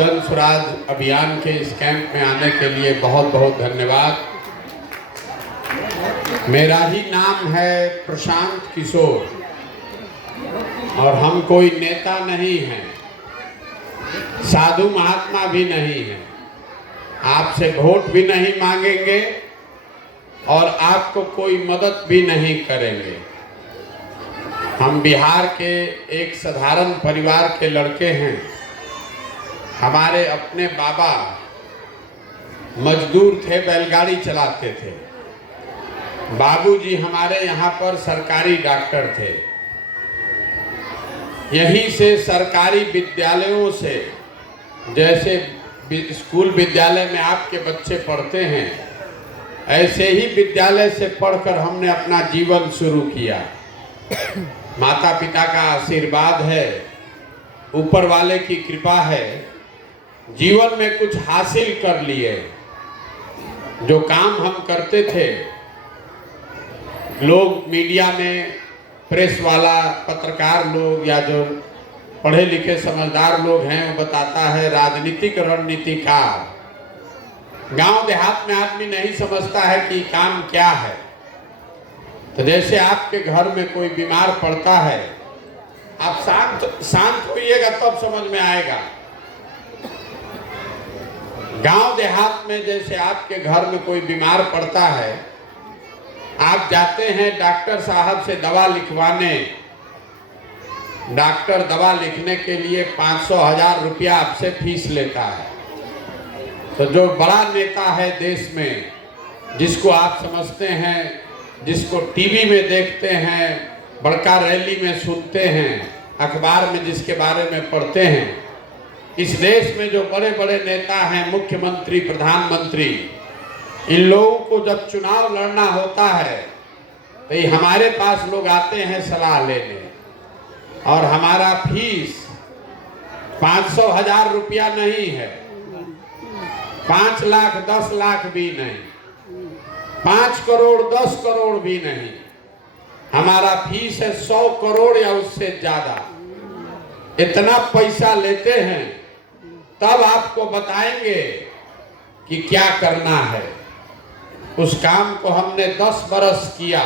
जन स्वराज अभियान के इस कैंप में आने के लिए बहुत बहुत धन्यवाद। मेरा ही नाम है प्रशांत किशोर और हम कोई नेता नहीं हैं, साधु महात्मा भी नहीं हैं, आपसे वोट भी नहीं मांगेंगे और आपको कोई मदद भी नहीं करेंगे। हम बिहार के एक साधारण परिवार के लड़के हैं। हमारे अपने बाबा मजदूर थे, बैलगाड़ी चलाते थे। बाबूजी हमारे यहाँ पर सरकारी डॉक्टर थे। यहीं से सरकारी विद्यालयों से, जैसे स्कूल विद्यालय में आपके बच्चे पढ़ते हैं, ऐसे ही विद्यालय से पढ़कर हमने अपना जीवन शुरू किया। माता पिता का आशीर्वाद है, ऊपर वाले की कृपा है, जीवन में कुछ हासिल कर लिए। जो काम हम करते थे, लोग मीडिया में, प्रेस वाला, पत्रकार लोग या जो पढ़े लिखे समझदार लोग हैं, वो बताता है राजनीतिक रणनीतिकार। गांव देहात में आदमी नहीं समझता है कि काम क्या है। तो जैसे आपके घर में कोई बीमार पड़ता है, आप शांत होइएगा तब समझ में आएगा। गांव देहात में जैसे आपके घर में कोई बीमार पड़ता है, आप जाते हैं डॉक्टर साहब से दवा लिखवाने। डॉक्टर दवा लिखने के लिए 500,000 रुपया आपसे फीस लेता है। तो जो बड़ा नेता है देश में, जिसको आप समझते हैं, जिसको टीवी में देखते हैं, बड़का रैली में सुनते हैं, अखबार में जिसके बारे में पढ़ते हैं, इस देश में जो बड़े बड़े नेता हैं, मुख्यमंत्री, प्रधानमंत्री, इन लोगों को जब चुनाव लड़ना होता है तो ये हमारे पास लोग आते हैं सलाह लेने, और हमारा फीस 500,000 रुपया नहीं है, 5 लाख 10 लाख भी नहीं, 5 करोड़ 10 करोड़ भी नहीं। हमारा फीस है 100 करोड़ या उससे ज्यादा। इतना पैसा लेते हैं, तब आपको बताएंगे कि क्या करना है। उस काम को हमने 10 बरस किया।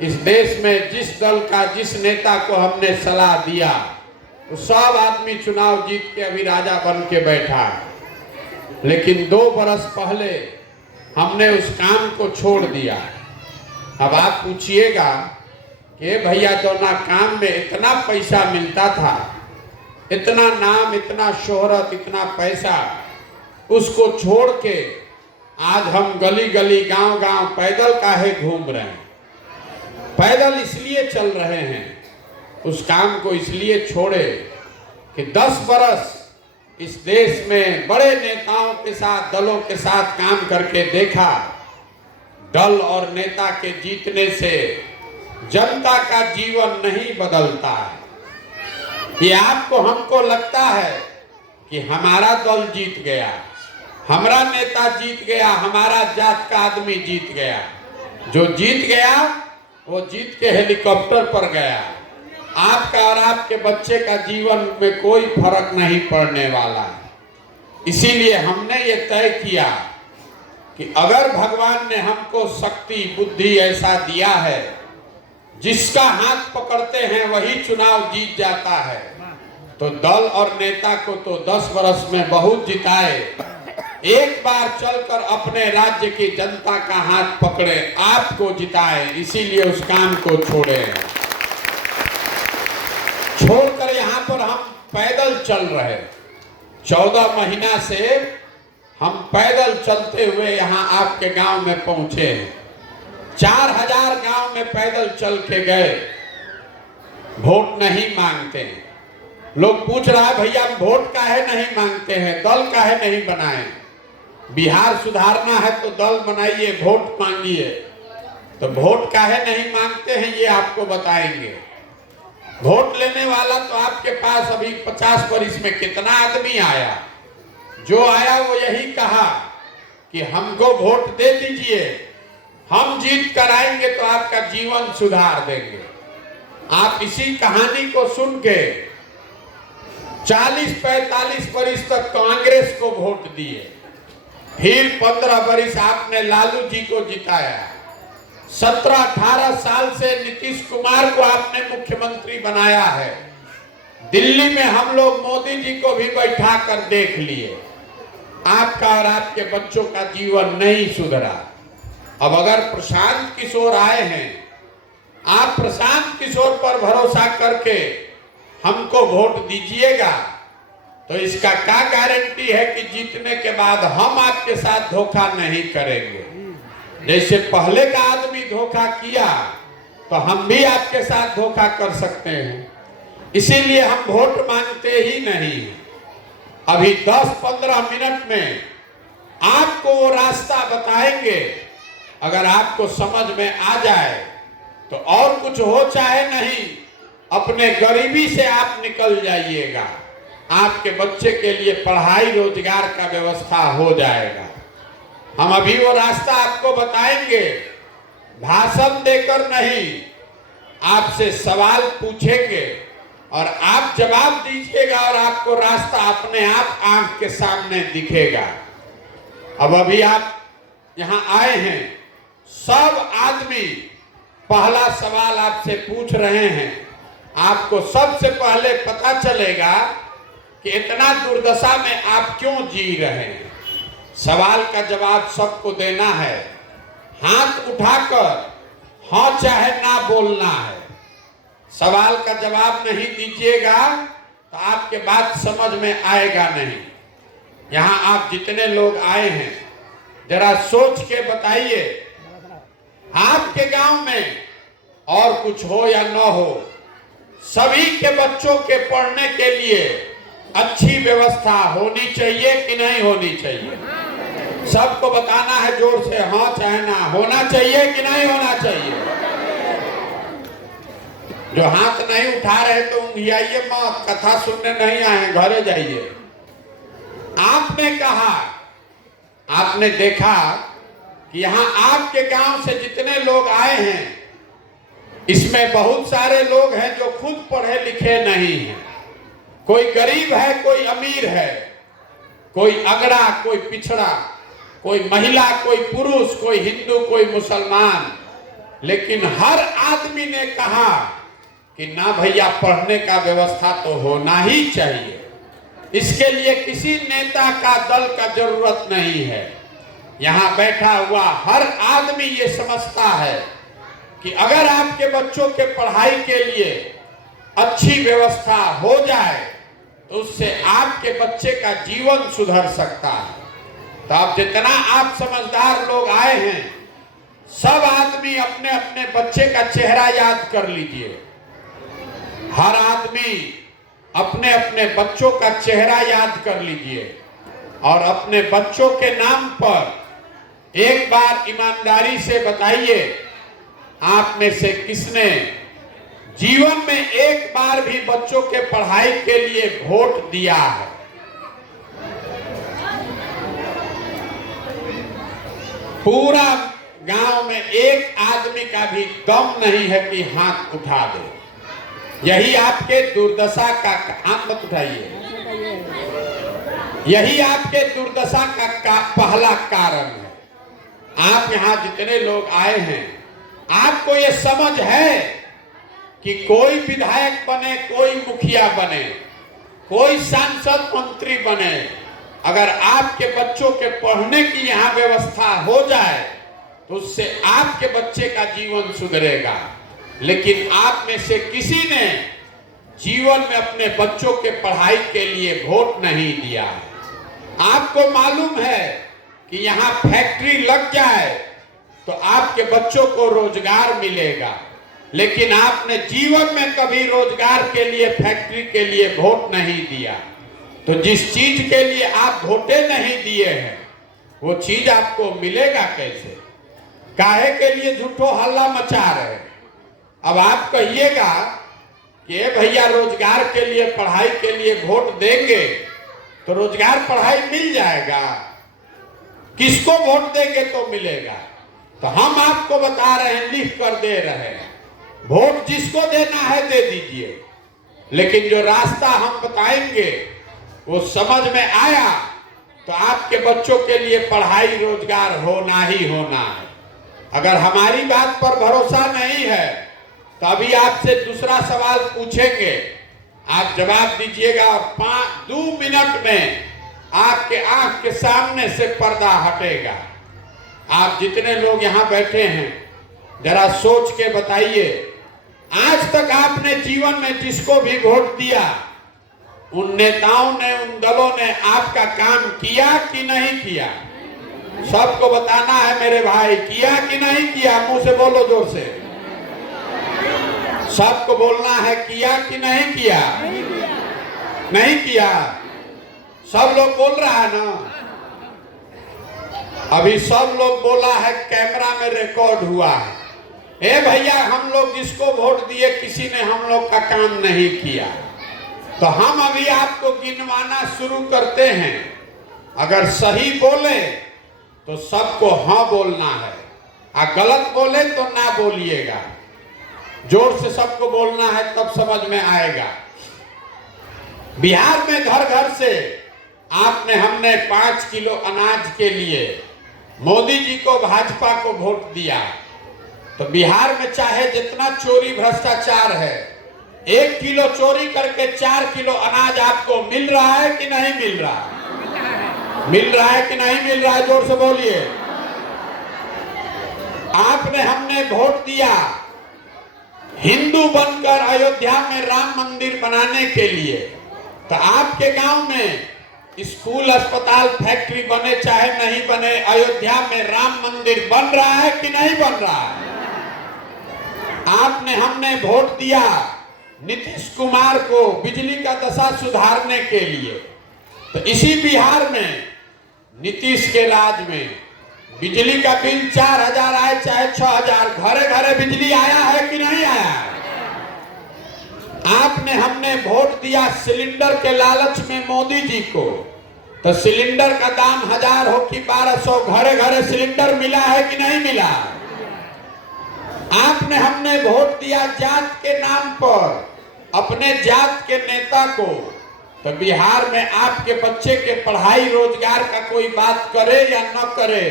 इस देश में जिस दल का, जिस नेता को हमने सलाह दिया, वो सब आदमी चुनाव जीत के अभी राजा बन के बैठा है। लेकिन 2 बरस पहले हमने उस काम को छोड़ दिया। अब आप पूछिएगा कि भैया तो ना काम में इतना पैसा मिलता था, इतना नाम, इतना शोहरत, इतना पैसा, उसको छोड़ के आज हम गली गली, गांव गांव पैदल काहे घूम रहे हैं? पैदल इसलिए चल रहे हैं, उस काम को इसलिए छोड़े कि 10 बरस इस देश में बड़े नेताओं के साथ, दलों के साथ काम करके देखा। दल और नेता के जीतने से जनता का जीवन नहीं बदलता है। ये आपको, हमको लगता है कि हमारा दल जीत गया, हमारा नेता जीत गया, हमारा जात का आदमी जीत गया। जो जीत गया वो जीत के हेलीकॉप्टर पर गया। आपका और आपके बच्चे का जीवन में कोई फर्क नहीं पड़ने वाला। इसीलिए हमने ये तय किया कि अगर भगवान ने हमको शक्ति, बुद्धि ऐसा दिया है, जिसका हाथ पकड़ते हैं वही चुनाव जीत जाता है, तो दल और नेता को तो 10 बरस में बहुत जिताए। एक बार चलकर अपने राज्य की जनता का हाथ पकड़े, आपको जिताए। इसीलिए उस काम को छोड़े। छोड़कर यहाँ पर हम पैदल चल रहे। 14 महीना से हम पैदल चलते हुए यहाँ आपके गांव में पहुंचे। 4000 गांव में पैदल चल के गए। वोट नहीं मांगते। लोग पूछ रहा है भैया वोट काहे नहीं मांगते हैं, दल काहे नहीं बनाए? बिहार सुधारना है तो दल बनाइए, वोट मांगिए। तो वोट काहे नहीं मांगते हैं ये आपको बताएंगे। वोट लेने वाला तो आपके पास अभी 50 वर्ष में कितना आदमी आया? जो आया वो यही कहा कि हमको वोट दे दीजिए, हम जीत कर आएंगे तो आपका जीवन सुधार देंगे। आप इसी कहानी को सुन के 40-45 वर्ष तक कांग्रेस को वोट दिए, फिर 15 वर्ष आपने लालू जी को जिताया, 17-18 साल से नीतीश कुमार को आपने मुख्यमंत्री बनाया है। दिल्ली में हम लोग मोदी जी को भी बैठा कर देख लिए, आपका और आपके बच्चों का जीवन नहीं सुधरा। अब अगर प्रशांत किशोर आए हैं, आप प्रशांत किशोर पर भरोसा करके हमको वोट दीजिएगा, तो इसका क्या गारंटी है कि जीतने के बाद हम आपके साथ धोखा नहीं करेंगे। जैसे पहले का आदमी धोखा किया तो हम भी आपके साथ धोखा कर सकते हैं, इसीलिए हम वोट मांगते ही नहीं। अभी 10-15 मिनट में आपको वो रास्ता बताएंगे, अगर आपको समझ में आ जाए तो और कुछ हो चाहे नहीं, अपने गरीबी से आप निकल जाइएगा, आपके बच्चे के लिए पढ़ाई रोजगार का व्यवस्था हो जाएगा। हम अभी वो रास्ता आपको बताएंगे, भाषण देकर नहीं, आपसे सवाल पूछेंगे और आप जवाब दीजिएगा और आपको रास्ता अपने आप आंख के सामने दिखेगा। अब अभी आप यहाँ आए हैं, सब आदमी पहला सवाल आपसे पूछ रहे हैं, आपको सबसे पहले पता चलेगा कि इतना दुर्दशा में आप क्यों जी रहे हैं। सवाल का जवाब सबको देना है, हाथ उठाकर हाँ चाहे ना बोलना है। सवाल का जवाब नहीं दीजिएगा तो आपके बात समझ में आएगा नहीं। यहाँ आप जितने लोग आए हैं, जरा सोच के बताइए, आपके गांव में और कुछ हो या न हो, सभी के बच्चों के पढ़ने के लिए अच्छी व्यवस्था होनी चाहिए कि नहीं होनी चाहिए? सबको बताना है जोर से, हाँ चाहे ना। होना चाहिए कि नहीं होना चाहिए? जो हाथ नहीं उठा रहे तो ऊँघियाइए मत, कथा सुनने नहीं आए, घरे जाइए। आपने कहा, आपने देखा कि यहाँ आपके गांव से जितने लोग आए हैं, इसमें बहुत सारे लोग हैं जो खुद पढ़े लिखे नहीं हैं। कोई गरीब है, कोई अमीर है, कोई अगड़ा, कोई पिछड़ा, कोई महिला, कोई पुरुष, कोई हिंदू, कोई मुसलमान, लेकिन हर आदमी ने कहा कि ना भैया, पढ़ने का व्यवस्था तो होना ही चाहिए। इसके लिए किसी नेता का, दल का जरूरत नहीं है। यहाँ बैठा हुआ हर आदमी ये समझता है कि अगर आपके बच्चों के पढ़ाई के लिए अच्छी व्यवस्था हो जाए तो उससे आपके बच्चे का जीवन सुधर सकता है। तो अब जितना आप समझदार लोग आए हैं, सब आदमी अपने अपने बच्चे का चेहरा याद कर लीजिए। हर आदमी अपने अपने बच्चों का चेहरा याद कर लीजिए और अपने बच्चों के नाम पर एक बार ईमानदारी से बताइए, आप में से किसने जीवन में एक बार भी बच्चों के पढ़ाई के लिए वोट दिया है? पूरा गांव में एक आदमी का भी दम नहीं है कि हाथ उठा दे। यही आपके दुर्दशा का, हाथ मत उठाइए, यही आपके दुर्दशा का पहला कारण है। आप यहाँ जितने लोग आए हैं, आपको ये समझ है कि कोई विधायक बने, कोई मुखिया बने, कोई सांसद मंत्री बने, अगर आपके बच्चों के पढ़ने की यहाँ व्यवस्था हो जाए तो उससे आपके बच्चे का जीवन सुधरेगा। लेकिन आप में से किसी ने जीवन में अपने बच्चों के पढ़ाई के लिए वोट नहीं दिया। आपको मालूम है कि यहाँ फैक्ट्री लग जाए तो आपके बच्चों को रोजगार मिलेगा, लेकिन आपने जीवन में कभी रोजगार के लिए, फैक्ट्री के लिए वोट नहीं दिया। तो जिस चीज के लिए आप वोटे नहीं दिए हैं, वो चीज आपको मिलेगा कैसे? काहे के लिए झूठो हल्ला मचा रहे? अब आप कहिएगा कि भैया रोजगार के लिए, पढ़ाई के लिए वोट देंगे तो रोजगार, पढ़ाई मिल जाएगा। किसको वोट देंगे तो मिलेगा? तो हम आपको बता रहे हैं, लिख कर दे रहे हैं, वोट जिसको देना है दे दीजिए, लेकिन जो रास्ता हम बताएंगे वो समझ में आया तो आपके बच्चों के लिए पढ़ाई रोजगार होना ही होना है। अगर हमारी बात पर भरोसा नहीं है तो अभी आपसे दूसरा सवाल पूछेंगे, आप जवाब दीजिएगा और 2 मिनट में आपके आंख के सामने से पर्दा हटेगा। आप जितने लोग यहाँ बैठे हैं जरा सोच के बताइए, आज तक आपने जीवन में जिसको भी वोट दिया उन नेताओं ने, उन दलों ने आपका काम किया कि नहीं किया? सबको बताना है मेरे भाई, किया कि नहीं किया? मुंह से बोलो जोर से, सबको बोलना है, किया कि नहीं किया? नहीं किया। सब लोग बोल रहा है ना? अभी सब लोग बोला है, कैमरा में रिकॉर्ड हुआ है। ए भैया, हम लोग जिसको वोट दिए किसी ने हम लोग का काम नहीं किया। तो हम अभी आपको गिनवाना शुरू करते हैं। अगर सही बोले तो सबको हाँ बोलना है, और गलत बोले तो ना बोलिएगा। जोर से सबको बोलना है, तब समझ में आएगा। बिहार में घर घर से हमने 5 किलो अनाज के लिए मोदी जी को, भाजपा को वोट दिया। तो बिहार में चाहे जितना चोरी भ्रष्टाचार है, 1 किलो चोरी करके 4 किलो अनाज आपको मिल रहा है कि नहीं मिल रहा है? मिल रहा है कि नहीं मिल रहा है? जोर से बोलिए। हमने वोट दिया हिंदू बनकर अयोध्या में राम मंदिर बनाने के लिए। तो आपके गांव में स्कूल, अस्पताल, फैक्ट्री बने चाहे नहीं बने, अयोध्या में राम मंदिर बन रहा है कि नहीं बन रहा है? हमने वोट दिया नीतीश कुमार को बिजली का दशा सुधारने के लिए। तो इसी बिहार में नीतीश के राज में बिजली का बिल 4000 आए चाहे 6000, घरे घरे बिजली आया है कि नहीं आया है? हमने वोट दिया सिलेंडर के लालच में मोदी जी को। तो सिलेंडर का दाम 1000 हो कि 1200, घरे घरे सिलेंडर मिला है कि नहीं मिला? हमने वोट दिया जात के नाम पर अपने जात के नेता को। तो बिहार में आपके बच्चे के पढ़ाई रोजगार का कोई बात करे या न करे,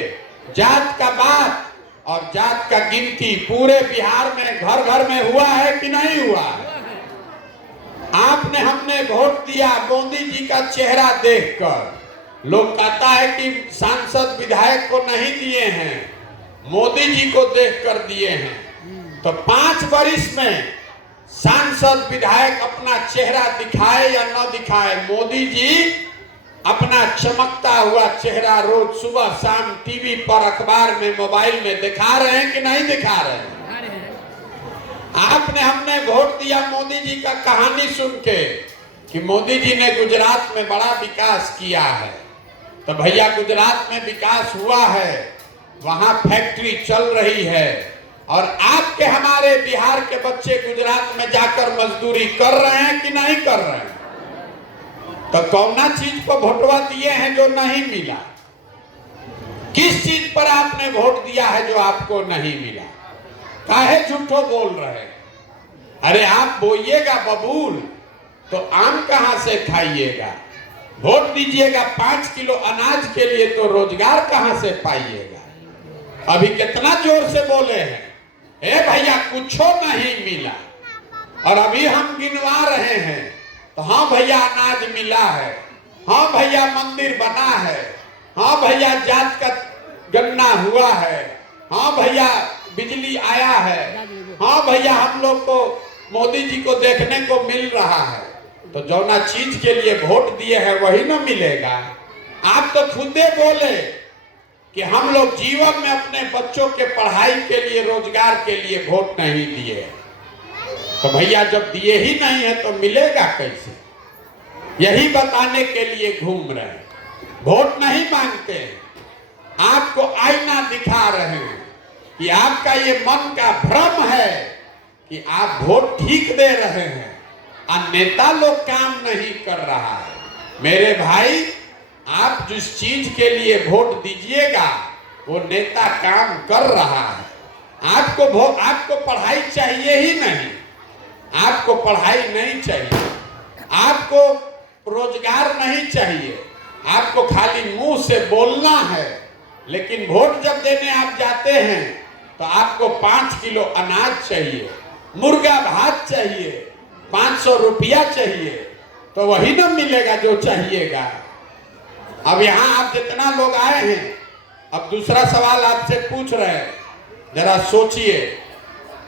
जात का बात और जात का गिनती पूरे बिहार में घर घर में हुआ है कि नहीं हुआ है? हमने वोट दिया मोदी जी का चेहरा देखकर। लोग कहता है कि सांसद विधायक को नहीं दिए हैं, मोदी जी को देखकर दिए हैं। तो 5 वर्ष में सांसद विधायक अपना चेहरा दिखाए या न दिखाए, मोदी जी अपना चमकता हुआ चेहरा रोज सुबह शाम टीवी पर, अखबार में, मोबाइल में दिखा रहे हैं कि नहीं दिखा रहे हैं? हमने वोट दिया मोदी जी का कहानी सुन के कि मोदी जी ने गुजरात में बड़ा विकास किया है। तो भैया, गुजरात में विकास हुआ है, वहां फैक्ट्री चल रही है, और आपके हमारे बिहार के बच्चे गुजरात में जाकर मजदूरी कर रहे हैं कि नहीं कर रहे हैं? तो कौना चीज पर वोटवा दिए हैं जो नहीं मिला? किस चीज पर आपने वोट दिया है जो आपको नहीं मिला? काहे झूठो बोल रहे हैं? अरे आप बोइएगा बबूल तो आम कहां से खाइएगा? वोट दीजिएगा 5 किलो अनाज के लिए तो रोजगार कहां से पाइएगा? अभी कितना जोर से बोले हैं, ए भैया कुछो नहीं मिला। और अभी हम गिनवा रहे हैं तो हाँ भैया अनाज मिला है, हाँ भैया मंदिर बना है, हाँ भैया जात का गन्ना हुआ है, हाँ भैया बिजली आया है, हाँ भैया हम लोग को मोदी जी को देखने को मिल रहा है। तो जो ना चीज के लिए वोट दिए हैं वही ना मिलेगा। आप तो खुदे बोले कि हम लोग जीवन में अपने बच्चों के पढ़ाई के लिए, रोजगार के लिए वोट नहीं दिए। तो भैया जब दिए ही नहीं है तो मिलेगा कैसे? यही बताने के लिए घूम रहे हैं। वोट नहीं मांगते हैं, आपको आईना दिखा रहे हैं कि आपका ये मन का भ्रम है कि आप वोट ठीक दे रहे हैं और नेता लोग काम नहीं कर रहा है। मेरे भाई, आप जिस चीज के लिए वोट दीजिएगा वो नेता काम कर रहा है। आपको पढ़ाई चाहिए ही नहीं, आपको पढ़ाई नहीं चाहिए। आपको रोजगार नहीं चाहिए, आपको खाली मुंह से बोलना है, लेकिन वोट जब देने आप जाते हैं तो आपको 5 किलो अनाज चाहिए, मुर्गा भात चाहिए, 500 रुपया चाहिए, तो वही ना मिलेगा जो चाहिएगा। अब यहाँ आप जितना लोग आए हैं, अब दूसरा सवाल आपसे पूछ रहे हैं, जरा सोचिए,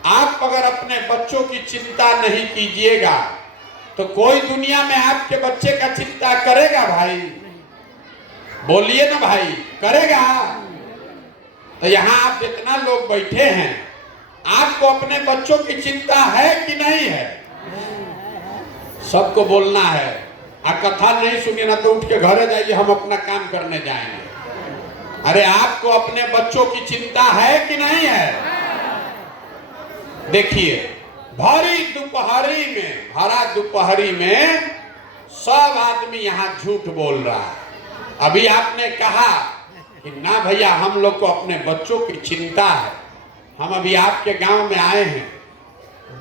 आप अगर अपने बच्चों की चिंता नहीं कीजिएगा तो कोई दुनिया में आपके बच्चे का चिंता करेगा भाई? बोलिए ना भाई, करेगा? तो यहाँ आप जितना लोग बैठे हैं, आपको अपने बच्चों की चिंता है कि नहीं है? सबको बोलना है। कथा नहीं सुनिए ना तो उठ के घर जाइए, हम अपना काम करने जाएंगे। अरे आपको अपने बच्चों की चिंता है कि नहीं है? देखिए, भरी दोपहरी में सब आदमी यहाँ झूठ बोल रहा है। अभी आपने कहा कि ना भैया हम लोग को अपने बच्चों की चिंता है। हम अभी आपके गांव में आए हैं,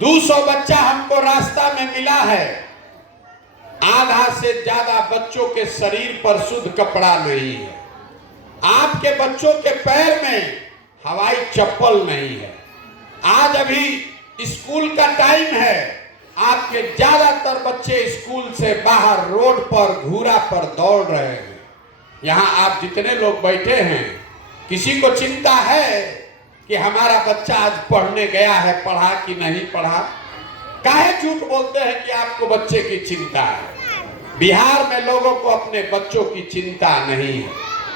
200 बच्चा हमको रास्ता में मिला है, आधा से ज्यादा बच्चों के शरीर पर शुद्ध कपड़ा नहीं है, आपके बच्चों के पैर में हवाई चप्पल नहीं है। आज अभी स्कूल का टाइम है, आपके ज्यादातर बच्चे स्कूल से बाहर रोड पर घूरा पर दौड़ रहे हैं। यहाँ आप जितने लोग बैठे हैं, किसी को चिंता है कि हमारा बच्चा आज पढ़ने गया है, पढ़ा कि नहीं पढ़ा? काहे झूठ बोलते हैं कि आपको बच्चे की चिंता है? बिहार में लोगों को अपने बच्चों की चिंता नहीं है।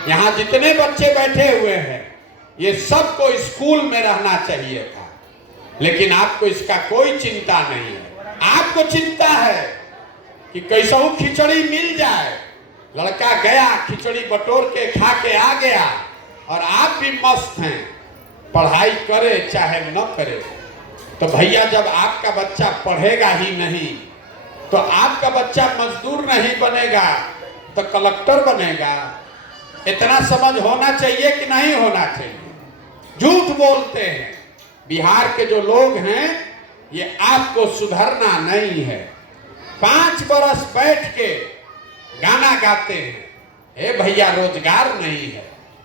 यहाँ जितने बच्चे बैठे हुए हैं, ये सबको स्कूल में रहना चाहिए था, लेकिन आपको इसका कोई चिंता नहीं है। आपको चिंता है कि कैसा खिचड़ी मिल जाए, लड़का गया खिचड़ी बटोर के खा के आ गया, और आप भी मस्त हैं, पढ़ाई करे चाहे न करे। तो भैया जब आपका बच्चा पढ़ेगा ही नहीं, तो आपका बच्चा मजदूर नहीं बनेगा तो कलेक्टर बनेगा। इतना समझ होना चाहिए कि नहीं होना चाहिए? झूठ बोलते हैं बिहार के जो लोग हैं, ये आपको सुधरना नहीं है। 5 बरस बैठ के गाना गाते हैं, हे भैया रोजगार नहीं है,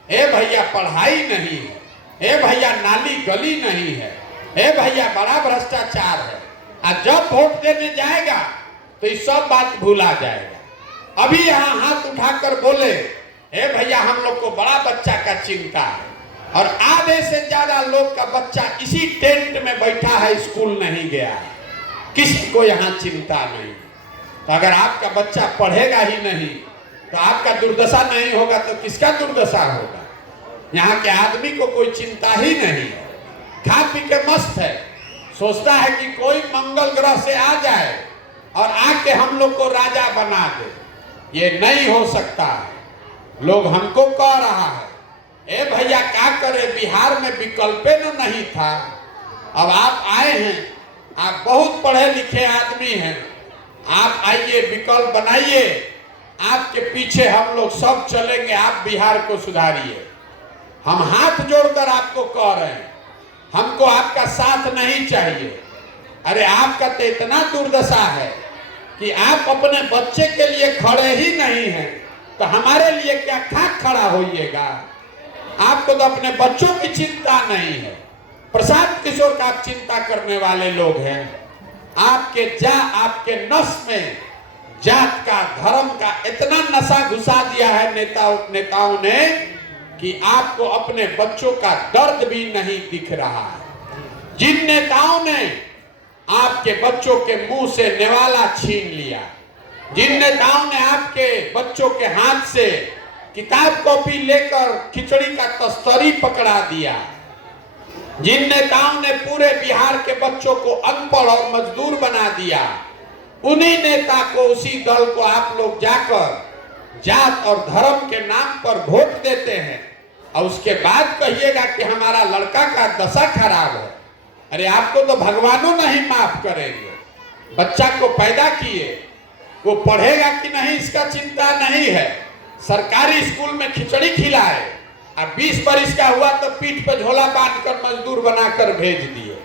हे भैया पढ़ाई नहीं है, हे भैया नाली गली नहीं है, हे भैया बड़ा भ्रष्टाचार है। और जब वोट देने जाएगा तो ये सब बात भूला जाएगा। अभी यहाँ हाथ उठाकर बोले, हे भैया हम लोग को बड़ा बच्चा का चिंता है, और आधे से ज्यादा लोग का बच्चा इसी टेंट में बैठा है, स्कूल नहीं गया, किसी को यहाँ चिंता नहीं। तो अगर आपका बच्चा पढ़ेगा ही नहीं तो आपका दुर्दशा नहीं होगा तो किसका दुर्दशा होगा? यहाँ के आदमी को कोई चिंता ही नहीं, खा पी के मस्त है, सोचता है कि कोई मंगल ग्रह से आ जाए और आके हम लोग को राजा बना दे। ये नहीं हो सकता है। लोग हमको कह रहा है, ए भैया क्या करे, बिहार में विकल्प नहीं था, अब आप आए हैं, आप बहुत पढ़े लिखे आदमी हैं, आप आइए विकल्प बनाइए, आपके पीछे हम लोग सब चलेंगे, आप बिहार को सुधारिए। हम हाथ जोड़कर आपको कह रहे हैं, हमको आपका साथ नहीं चाहिए। अरे आपका तो इतना दुर्दशा है कि आप अपने बच्चे के लिए खड़े ही नहीं हैं, तो हमारे लिए क्या खाक खड़ा होइएगा? आपको तो अपने बच्चों की चिंता नहीं है। प्रशांत किशोर का आप चिंता करने वाले लोग हैं। आपके नस में जात का, धर्म का इतना नशा घुसा दिया है नेताओं ने कि आपको अपने बच्चों का दर्द भी नहीं दिख रहा है। जिन नेताओं ने आपके बच्चों के मुंह से निवाला छीन लिया, जिन नेताओं ने आपके बच्चों के हाथ से किताब कॉपी लेकर खिचड़ी का तस्तरी पकड़ा दिया, जिन नेताओं ने पूरे बिहार के बच्चों को अनपढ़ और मजदूर बना दिया, उन्हीं नेता को, उसी दल को आप लोग जाकर जात और धर्म के नाम पर वोट देते हैं, और उसके बाद कहिएगा कि हमारा लड़का का दशा खराब है। अरे आपको तो भगवानों नहीं माफ करेंगे। बच्चा को पैदा किए, वो पढ़ेगा कि नहीं इसका चिंता नहीं है। सरकारी स्कूल में खिचड़ी खिलाए, अब 20 बरिस का हुआ तो पीठ पर झोला बांधकर मजदूर बनाकर भेज दिए।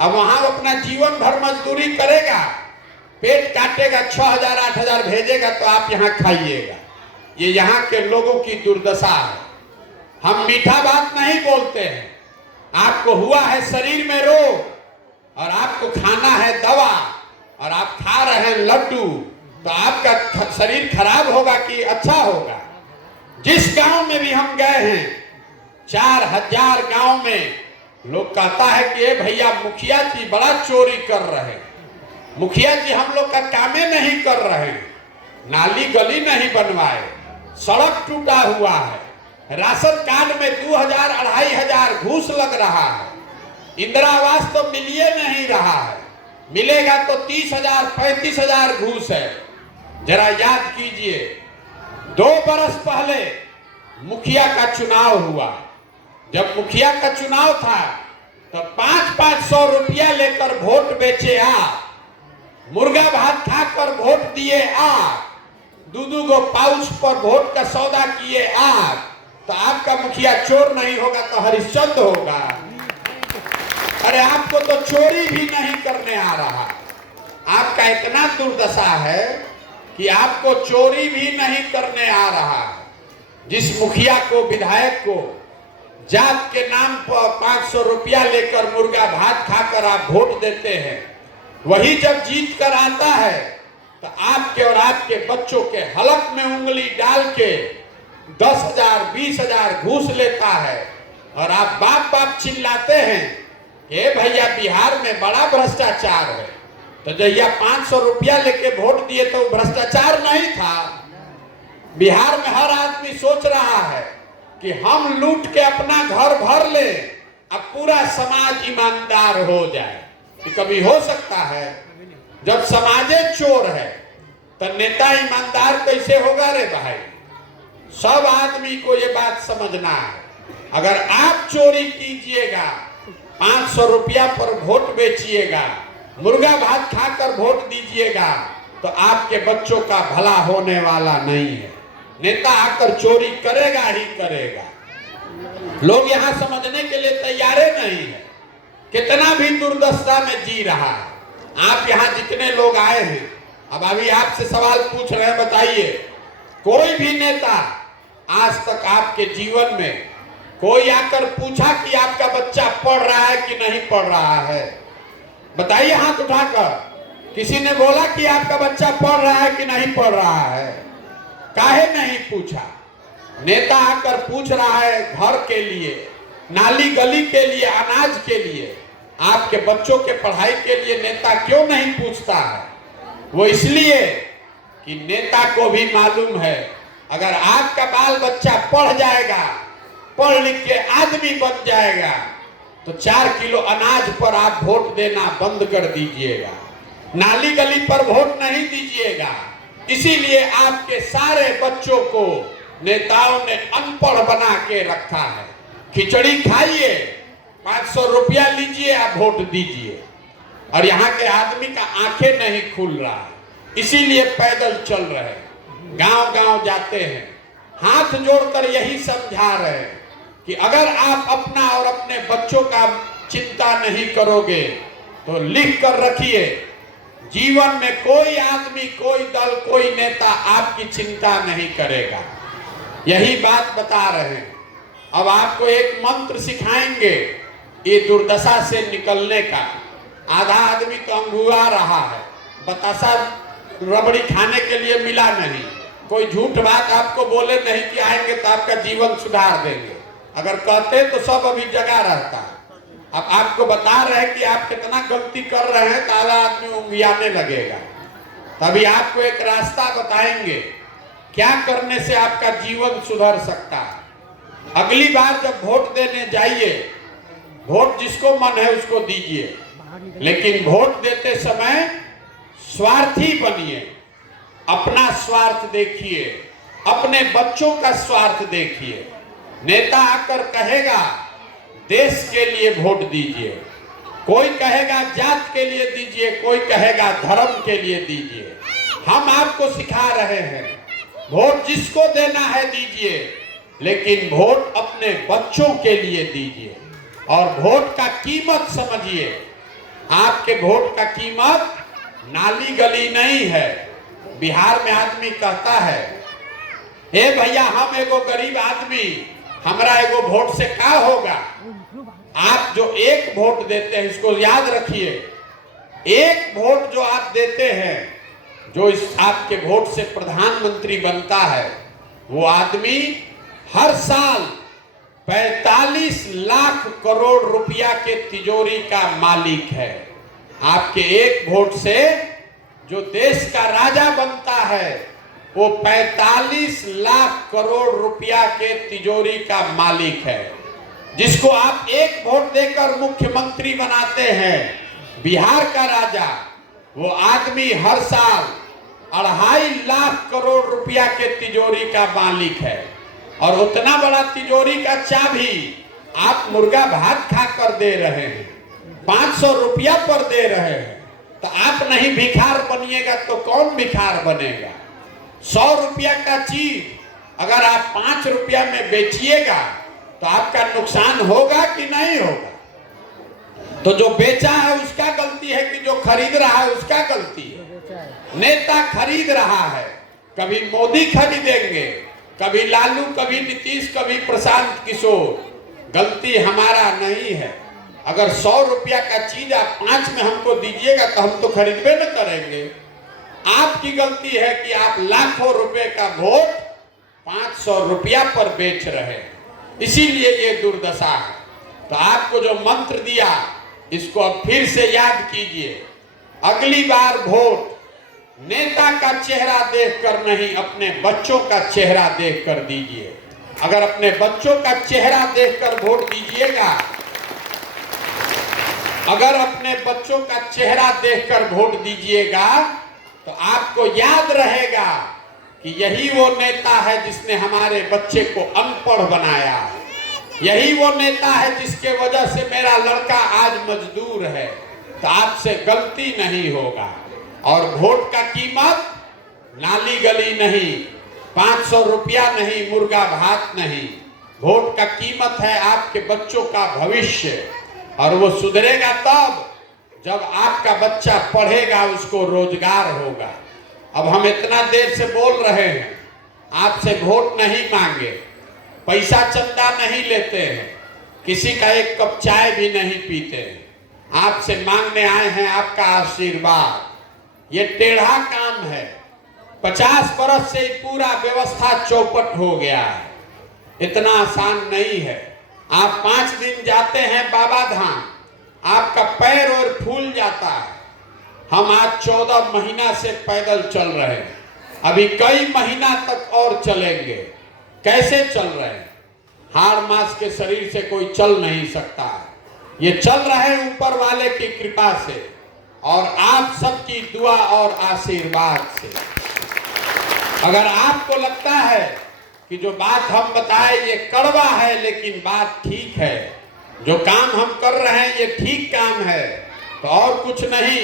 अब वहां अपना जीवन भर मजदूरी करेगा, पेट काटेगा, 6,000 8,000 भेजेगा तो आप यहाँ खाइएगा। ये यहाँ के लोगों की दुर्दशा है। हम मीठा बात नहीं बोलते हैं। आपको हुआ है शरीर में रोग और आपको खाना है दवा और आप खा रहे हैं लड्डू, तो आपका शरीर खराब होगा कि अच्छा होगा? जिस गांव में भी हम गए हैं, 4,000 गांव में लोग कहता है कि ये भैया मुखिया जी बड़ा चोरी कर रहे हैं, मुखिया जी हम लोग का कामे नहीं कर रहे हैं, नाली गली नहीं बनवाए, सड़क टूटा हुआ है, राशन कार्ड में 2,000 2,500 घूस लग रहा है, इंदिरा आवास तो मिलिए नहीं रहा है, मिलेगा तो 30,000 35,000 घूस है। जरा याद कीजिए, 2 बरस पहले मुखिया का चुनाव हुआ। जब मुखिया का चुनाव था तो 500 रुपया लेकर वोट बेचे आप, मुर्गा भात खाकर वोट दिए आप, 2 गो पाउच पर वोट का सौदा किए आप, तो आपका मुखिया चोर नहीं होगा तो हरिश्चंद्र होगा? अरे आपको तो चोरी भी नहीं करने आ रहा। आपका इतना दुर्दशा है कि आपको चोरी भी नहीं करने आ रहा। जिस मुखिया को, विधायक को जात के नाम पर 500 रुपया लेकर मुर्गा भात खाकर आप वोट देते हैं, वही जब जीत कर आता है तो आपके और आपके बच्चों के हलक में उंगली डाल के 10,000 20,000 घूस लेता है और आप बाप बाप चिल्लाते हैं, ये भैया बिहार में बड़ा भ्रष्टाचार है। तो जहिया 500 रुपया लेके वोट दिए तो भ्रष्टाचार नहीं था। बिहार में हर आदमी सोच रहा है कि हम लूट के अपना घर भर ले, अब पूरा समाज ईमानदार हो जाए। कि कभी हो सकता है? जब समाजे चोर है तो नेता ईमानदार कैसे होगा रे भाई? सब आदमी को ये बात समझना है। अगर आप चोरी कीजिएगा, 500 रुपया पर वोट बेचिएगा, मुर्गा भात खाकर वोट दीजिएगा, तो आपके बच्चों का भला होने वाला नहीं है। नेता आकर चोरी करेगा ही करेगा। लोग यहाँ समझने के लिए तैयार नहीं है कितना भी दुर्दशा में जी रहा है। आप यहाँ जितने लोग आए हैं, अब अभी आपसे सवाल पूछ रहे हैं, बताइए कोई भी नेता आज तक आपके जीवन में कोई आकर पूछा कि आपका बच्चा पढ़ रहा है कि नहीं पढ़ रहा है? बताइए हाथ उठाकर। किसी ने बोला कि आपका बच्चा पढ़ रहा है कि नहीं पढ़ रहा है? काहे नहीं पूछा? नेता आकर पूछ रहा है घर के लिए, नाली गली के लिए, अनाज के लिए, आपके बच्चों के पढ़ाई के लिए नेता क्यों नहीं पूछता है? वो इसलिए कि नेता को भी मालूम है अगर आपका बाल बच्चा पढ़ जाएगा, पढ़ लिख के आदमी बन जाएगा, तो 4 किलो अनाज पर आप वोट देना बंद कर दीजिएगा, नाली गली पर वोट नहीं दीजिएगा। इसीलिए आपके सारे बच्चों को नेताओं ने अनपढ़ बना के रखा है। खिचड़ी खाइए, 500 रुपया लीजिए, आप वोट दीजिए। और यहाँ के आदमी का आंखें नहीं खुल रहा है, इसीलिए पैदल चल रहे हैं, गांव गांव जाते हैं, हाथ जोड़कर यही समझा रहे हैं कि अगर आप अपना और अपने बच्चों का चिंता नहीं करोगे तो लिख कर रखिए, जीवन में कोई आदमी, कोई दल, कोई नेता आपकी चिंता नहीं करेगा। यही बात बता रहे हैं। अब आपको एक मंत्र सिखाएंगे ये दुर्दशा से निकलने का। आधा आदमी तो अंगुआ रहा है, बतासा रबड़ी खाने के लिए मिला नहीं। कोई झूठ बात आपको बोले नहीं कि आएंगे तो आपका जीवन सुधार देंगे, अगर कहते तो सब अभी जगा रहता है। अब आपको बता रहे हैं कि आप कितना गलती कर रहे हैं, तो आधा आदमी उंगियाने लगेगा। तभी आपको एक रास्ता बताएंगे क्या करने से आपका जीवन सुधर सकता है। अगली बार जब वोट देने जाइए, वोट जिसको मन है उसको दीजिए, लेकिन वोट देते समय स्वार्थी बनिए। अपना स्वार्थ देखिए, अपने बच्चों का स्वार्थ देखिए। नेता आकर कहेगा देश के लिए वोट दीजिए, कोई कहेगा जात के लिए दीजिए, कोई कहेगा धर्म के लिए दीजिए। हम आपको सिखा रहे हैं वोट जिसको देना है दीजिए, लेकिन वोट अपने बच्चों के लिए दीजिए और वोट का कीमत समझिए। आपके वोट का कीमत नाली गली नहीं है। बिहार में आदमी कहता है, हे भैया हम एगो गरीब आदमी, हमरा एगो वोट से क्या होगा। आप जो एक वोट देते हैं, इसको याद रखिए, एक वोट जो आप देते हैं, जो इस आपके वोट से प्रधानमंत्री बनता है, वो आदमी हर साल 45 लाख करोड़ रुपया के तिजोरी का मालिक है। आपके एक वोट से जो देश का राजा बनता है, वो 45 लाख करोड़ रुपया के तिजोरी का मालिक है। जिसको आप एक वोट देकर मुख्यमंत्री बनाते हैं, बिहार का राजा, वो आदमी हर साल 2.5 लाख करोड़ रुपया के तिजोरी का मालिक है। और उतना बड़ा तिजोरी का चाबी आप मुर्गा भात खाकर दे रहे हैं, 500 रुपया पर दे रहे हैं। तो आप नहीं भिखार बनिएगा तो कौन भिखार बनेगा। 100 रुपया का चीज अगर आप 5 रुपया में बेचिएगा तो आपका नुकसान होगा कि नहीं होगा। तो जो बेचा है उसका गलती है कि जो खरीद रहा है उसका गलती है। नेता खरीद रहा है, कभी मोदी खरीदेंगे, कभी लालू, कभी नीतीश, कभी प्रशांत किशोर। गलती हमारा नहीं है। अगर 100 रुपया का चीज आप 5 में हमको दीजिएगा तो हम तो खरीदबे न करेंगे। आपकी गलती है कि आप लाखों रुपए का वोट 500 रुपया पर बेच रहे हैं, इसीलिए ये दुर्दशा है। तो आपको जो मंत्र दिया, इसको अब फिर से याद कीजिए। अगली बार वोट नेता का चेहरा देखकर नहीं, अपने बच्चों का चेहरा देखकर दीजिए। अगर अपने बच्चों का चेहरा देखकर वोट दीजिएगा, अगर अपने बच्चों का चेहरा देखकर वोट दीजिएगा तो आपको याद रहेगा कि यही वो नेता है जिसने हमारे बच्चे को अनपढ़ बनाया है। यही वो नेता है जिसके वजह से मेरा लड़का आज मजदूर है। तो आपसे गलती नहीं होगा। और वोट का कीमत नाली गली नहीं, 500 रुपया नहीं, मुर्गा भात नहीं। वोट का कीमत है आपके बच्चों का भविष्य। और वो सुधरेगा तब जब आपका बच्चा पढ़ेगा, उसको रोजगार होगा। अब हम इतना देर से बोल रहे हैं, आपसे वोट नहीं मांगे, पैसा चंदा नहीं लेते हैं, किसी का एक कप चाय भी नहीं पीते हैं। आपसे मांगने आए हैं आपका आशीर्वाद। ये टेढ़ा काम है। 50 बरस से पूरा व्यवस्था चौपट हो गया है। इतना आसान नहीं है। आप 5 दिन जाते हैं बाबा धाम, आपका पैर और फूल जाता है। हम आज 14 महीना से पैदल चल रहे हैं, अभी कई महीना तक और चलेंगे। कैसे चल रहे हैं? हाड़ मास के शरीर से कोई चल नहीं सकता है। ये चल रहे हैं ऊपर वाले की कृपा से और आप सबकी दुआ और आशीर्वाद से। अगर आपको लगता है कि जो बात हम बताए ये कड़वा है लेकिन बात ठीक है, जो काम हम कर रहे हैं ये ठीक काम है, तो और कुछ नहीं,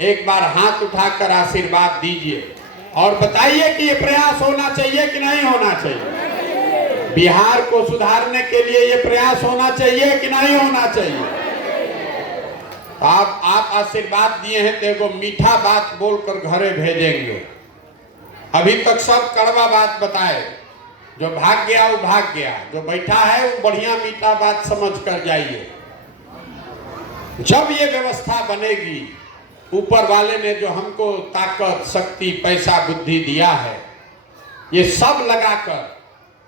एक बार हाथ उठाकर आशीर्वाद दीजिए और बताइए कि ये प्रयास होना चाहिए कि नहीं होना चाहिए। बिहार को सुधारने के लिए ये प्रयास होना चाहिए कि नहीं होना चाहिए। आप आशीर्वाद दिए हैं तो एगो मीठा बात बोलकर घरे भेजेंगे। अभी तक सब कड़वा बात बताए, जो भाग गया वो भाग गया, जो बैठा है वो बढ़िया मीठा बात समझ कर जाइए। जब ये व्यवस्था बनेगी, ऊपर वाले ने जो हमको ताकत, शक्ति, पैसा, बुद्धि दिया है, ये सब लगाकर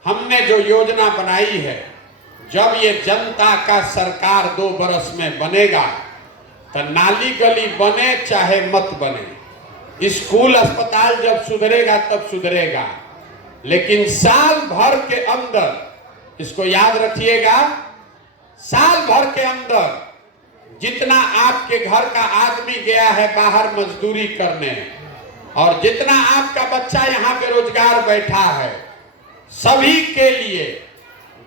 हमने जो योजना बनाई है, जब ये जनता का सरकार 2 बरस में बनेगा तो नाली गली बने चाहे मत बने, स्कूल अस्पताल जब सुधरेगा तब सुधरेगा। लेकिन साल भर के अंदर, इसको याद रखिएगा, साल भर के अंदर जितना आपके घर का आदमी गया है बाहर मजदूरी करने और जितना आपका बच्चा यहाँ बेरोजगार बैठा है, सभी के लिए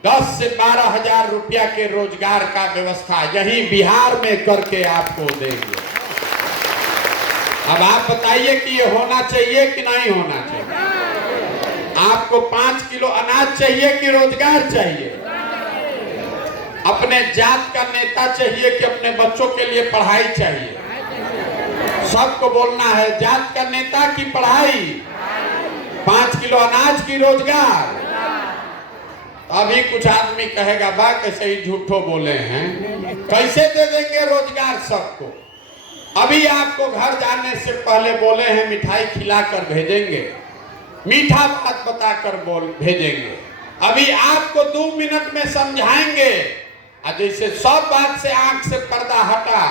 10 से 12 हजार रुपया के रोजगार का व्यवस्था यही बिहार में करके आपको देंगे। अब आप बताइए कि ये होना चाहिए कि नहीं होना चाहिए। आपको 5 किलो अनाज चाहिए कि रोजगार चाहिए? अपने जात का नेता चाहिए कि अपने बच्चों के लिए पढ़ाई चाहिए? सबको बोलना है, जात का नेता की पढ़ाई, 5 किलो अनाज की रोजगार। अभी कुछ आदमी कहेगा बा कैसे ही झूठो बोले हैं, कैसे दे देंगे रोजगार सबको। अभी आपको घर जाने से पहले बोले हैं मिठाई खिलाकर भेजेंगे, मीठा बात बताकर भेजेंगे। अभी आपको 2 मिनट में समझाएंगे, जैसे सब बात से आंख से पर्दा हटा।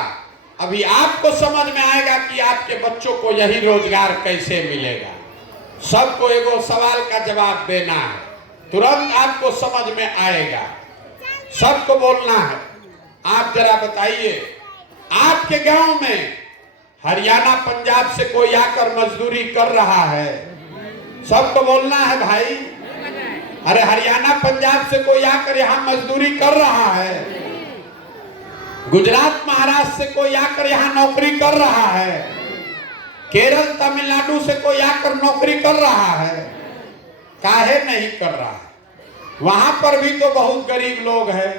अभी आपको समझ में आएगा कि आपके बच्चों को यही रोजगार कैसे मिलेगा। सबको एगो सवाल का जवाब देना है, तुरंत आपको समझ में आएगा। सबको बोलना है। आप जरा बताइए, आपके गांव में हरियाणा पंजाब से कोई आकर मजदूरी कर रहा है? सबको बोलना है भाई। अरे हरियाणा पंजाब से कोई आकर यहाँ मजदूरी कर रहा है? गुजरात महाराष्ट्र से कोई आकर यहाँ नौकरी कर रहा है? केरल तमिलनाडु से कोई आकर नौकरी कर रहा है? काहे नहीं कर रहा है? वहां पर भी तो बहुत गरीब लोग हैं,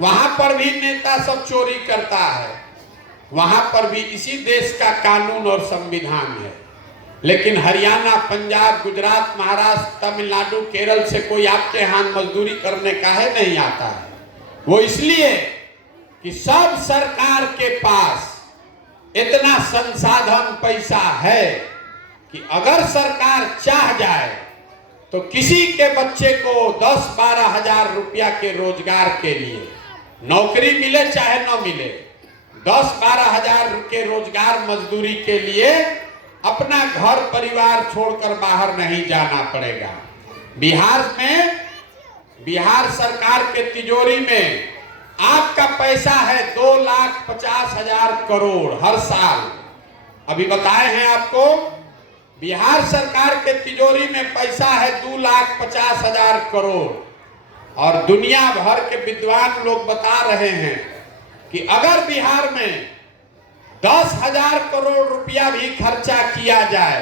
वहां पर भी नेता सब चोरी करता है, वहां पर भी इसी देश का कानून और संविधान है। लेकिन हरियाणा पंजाब गुजरात महाराष्ट्र तमिलनाडु केरल से कोई आपके यहाँ मजदूरी करने काहे नहीं आता है? वो इसलिए कि सब सरकार के पास इतना संसाधन पैसा है कि अगर सरकार चाह जाए तो किसी के बच्चे को 10-12 हजार रुपया के रोजगार के लिए नौकरी मिले चाहे न मिले, 10-12 हजार के रोजगार मजदूरी के लिए अपना घर परिवार छोड़कर बाहर नहीं जाना पड़ेगा। बिहार सरकार के तिजोरी में आपका पैसा है 2,50,000 करोड़ हर साल। अभी बताए हैं आपको, बिहार सरकार के तिजोरी में पैसा है 2,50,000 करोड़। और दुनिया भर के विद्वान लोग बता रहे हैं कि अगर बिहार में 10,000 करोड़ रुपया भी खर्चा किया जाए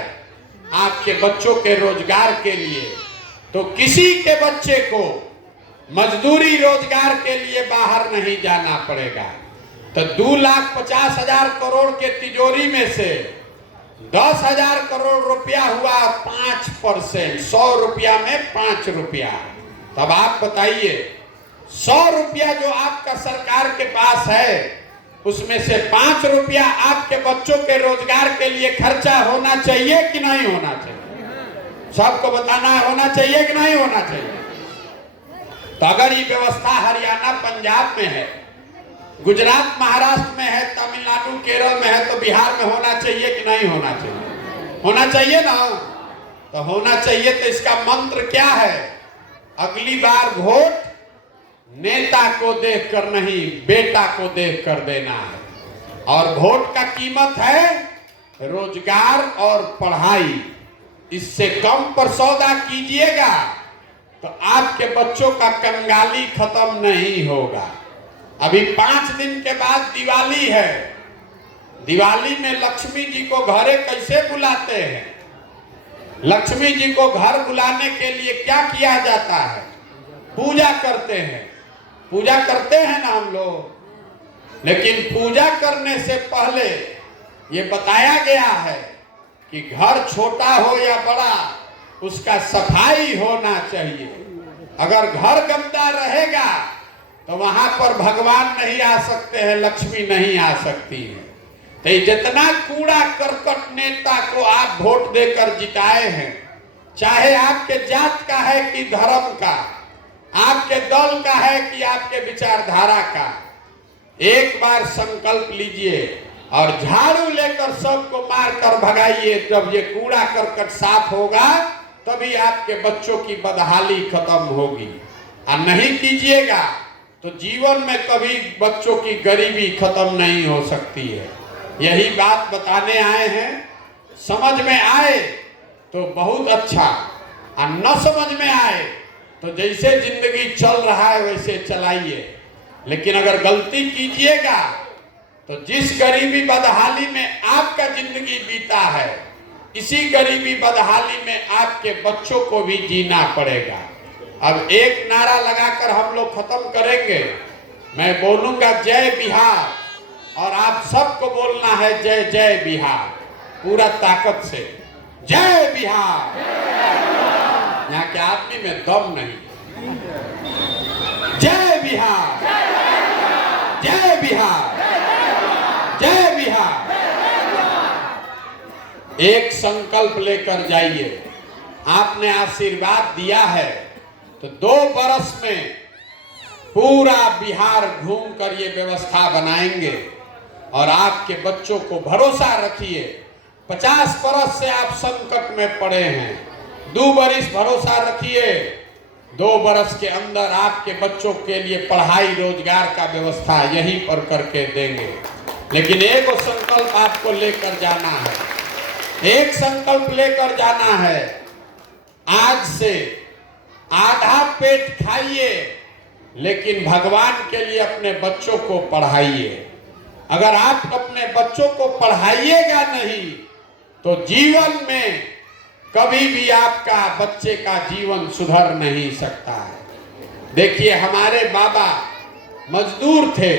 आपके बच्चों के रोजगार के लिए, तो किसी के बच्चे को मजदूरी रोजगार के लिए बाहर नहीं जाना पड़ेगा। तो 2,50,000 करोड़ के तिजोरी में से 10,000 करोड़ रुपया हुआ 5%, 100 रुपया में 5 रुपया। तब आप बताइए, 100 रुपया जो आपका सरकार के पास है उसमें से 5 रुपया आपके बच्चों के रोजगार के लिए खर्चा होना चाहिए कि नहीं होना चाहिए? सबको बताना है, होना चाहिए कि नहीं होना चाहिए? तो अगर ये व्यवस्था हरियाणा पंजाब में है, गुजरात महाराष्ट्र में है, तमिलनाडु केरल में है, तो बिहार में होना चाहिए कि नहीं होना चाहिए? होना चाहिए ना। तो होना चाहिए। तो इसका मंत्र क्या है? अगली बार वोट नेता को देखकर नहीं, बेटा को देखकर देना है। और वोट का कीमत है रोजगार और पढ़ाई। इससे कम पर सौदा कीजिएगा तो आपके बच्चों का कंगाली खत्म नहीं होगा। अभी 5 दिन के बाद दिवाली है। दिवाली में लक्ष्मी जी को घरे कैसे बुलाते हैं? लक्ष्मी जी को घर बुलाने के लिए क्या किया जाता है? पूजा करते हैं। पूजा करते हैं ना हम लोग। लेकिन पूजा करने से पहले ये बताया गया है कि घर छोटा हो या बड़ा, उसका सफाई होना चाहिए। अगर घर गंदा रहेगा तो वहां पर भगवान नहीं आ सकते हैं, लक्ष्मी नहीं आ सकती है। तो जितना कूड़ा करकट नेता को आप वोट देकर जिताए हैं, चाहे आपके जात का है कि धर्म का, आपके दल का है कि आपके विचारधारा का, एक बार संकल्प लीजिए और झाड़ू लेकर सबको मारकर भगाइए। जब ये कूड़ा करकट साफ होगा तभी आपके बच्चों की बदहाली खत्म होगी। और नहीं कीजिएगा तो जीवन में कभी बच्चों की गरीबी खत्म नहीं हो सकती है। यही बात बताने आए हैं। समझ में आए तो बहुत अच्छा, और न समझ में आए तो जैसे जिंदगी चल रहा है वैसे चलाइए। लेकिन अगर गलती कीजिएगा तो जिस गरीबी बदहाली में आपका जिंदगी बीता है, इसी गरीबी बदहाली में आपके बच्चों को भी जीना पड़ेगा। अब एक नारा लगाकर हम लोग खत्म करेंगे। मैं बोलूंगा जय बिहार, और आप सबको बोलना है जय जय बिहार, पूरा ताकत से जय बिहार। यहाँ के आदमी में दम नहीं। जय बिहार, जय बिहार, जय बिहार। एक संकल्प लेकर जाइए। आपने आशीर्वाद दिया है तो 2 बरस में पूरा बिहार घूम कर ये व्यवस्था बनाएंगे। और आपके बच्चों को भरोसा रखिए, 50 बरस से आप संकट में पड़े हैं, 2 बरस भरोसा रखिए, 2 बरस के अंदर आपके बच्चों के लिए पढ़ाई रोजगार का व्यवस्था यहीं पर करके देंगे। लेकिन एक संकल्प आपको लेकर जाना है, एक संकल्प लेकर जाना है। आज से आधा पेट खाइए, लेकिन भगवान के लिए अपने बच्चों को पढ़ाइए। अगर आप अपने बच्चों को पढ़ाइएगा नहीं तो जीवन में कभी भी आपका बच्चे का जीवन सुधर नहीं सकता है। देखिए, हमारे बाबा मजदूर थे,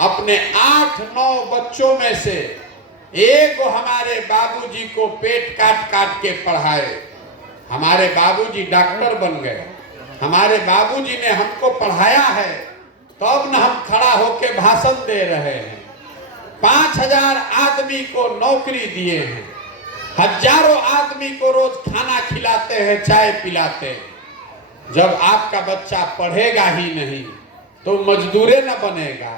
अपने 8-9 बच्चों में से एक हमारे बाबूजी को पेट काट काट के पढ़ाए। हमारे बाबूजी डॉक्टर बन गए। हमारे बाबूजी ने हमको पढ़ाया है, तब न हम खड़ा होके भाषण दे रहे हैं। 5000 आदमी को नौकरी दिए हैं, हजारों आदमी को रोज खाना खिलाते हैं, चाय पिलाते हैं। जब आपका बच्चा पढ़ेगा ही नहीं तो मजदूरे न बनेगा।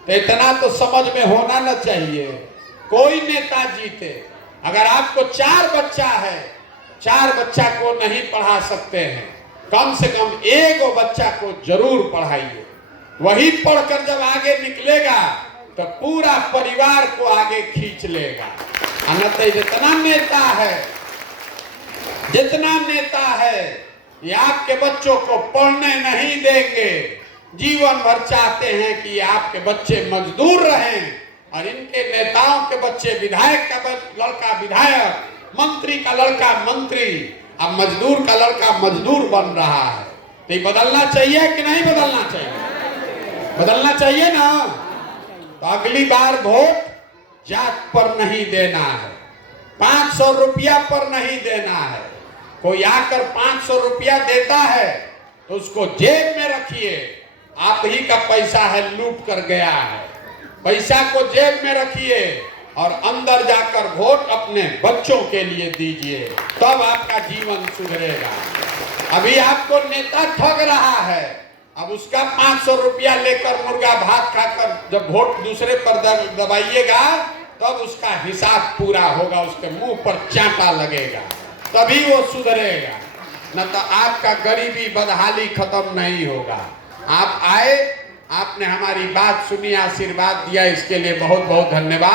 तो इतना तो समझ में होना न चाहिए। कोई नेता जीते, अगर आपको 4 बच्चा है, 4 बच्चा को नहीं पढ़ा सकते हैं, कम से कम 1 बच्चा को जरूर पढ़ाइए। वही पढ़कर जब आगे निकलेगा तो पूरा परिवार को आगे खींच लेगा। अन्यथा जितना नेता है ये आपके बच्चों को पढ़ने नहीं देंगे। जीवन भर चाहते हैं कि आपके बच्चे मजदूर रहें और इनके नेताओं के बच्चे विधायक का लड़का विधायक, मंत्री का लड़का मंत्री, अब मजदूर का लड़का मजदूर बन रहा है। तो ये बदलना चाहिए कि नहीं बदलना चाहिए? बदलना चाहिए ना। तो अगली बार वोट जात पर नहीं देना है, 500 रुपया पर नहीं देना है। कोई आकर 500 रुपया देता है तो उसको जेब में रखिए। आप ही का पैसा है, लूट कर गया है। पैसा को जेब में रखिए और अंदर जाकर वोट अपने बच्चों के लिए दीजिए, तब आपका जीवन सुधरेगा। अभी आपको नेता ठग रहा है, अब उसका 500 रुपया लेकर मुर्गा भात खाकर जब वोट दूसरे पर दबाइएगा तब उसका हिसाब पूरा होगा, उसके मुंह पर चांटा लगेगा, तभी वो सुधरेगा। न तो आपका गरीबी बदहाली खत्म नहीं होगा। आप आए, आपने हमारी बात सुनी, आशीर्वाद दिया, इसके लिए बहुत बहुत धन्यवाद।